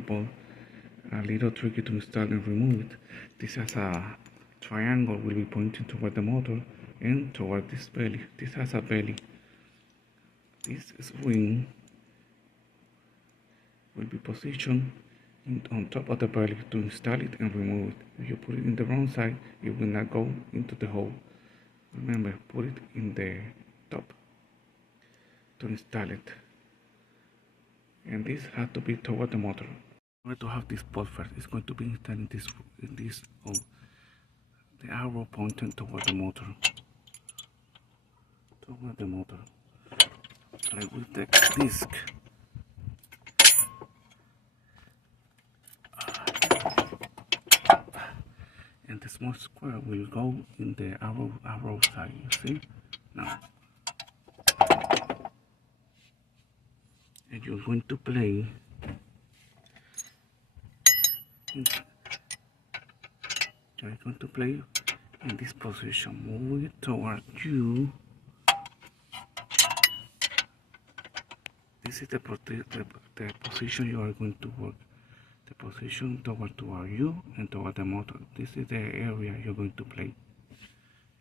But a little tricky to install and remove it. This has a triangle will be pointing toward the motor and toward this belly. This has a belly. This wing will be positioned on top of the belly to install it and remove it. If you put it in the wrong side, it will not go into the hole. Remember, put it in the top to install it. And this has to be toward the motor. In order to have this port first, it's going to be installed in this hole. The arrow pointing toward the motor. Toward the motor. Like with the disc. And the small square will go in the arrow side, you see? Now. And you're going to play in this position. Move it toward you. This is the position you are going to work. The position toward you and toward the motor. This is the area you're going to play.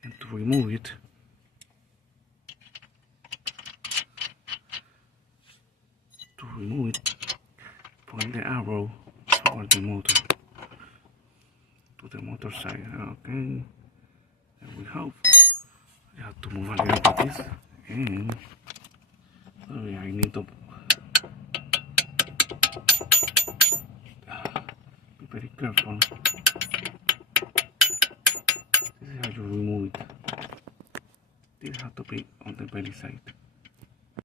And to remove it, point the arrow toward the motor, to the motor side. Okay, there we have. You have to move a little bit this, and sorry, I need to be very careful. This is how you remove it. This has to be on the belly side.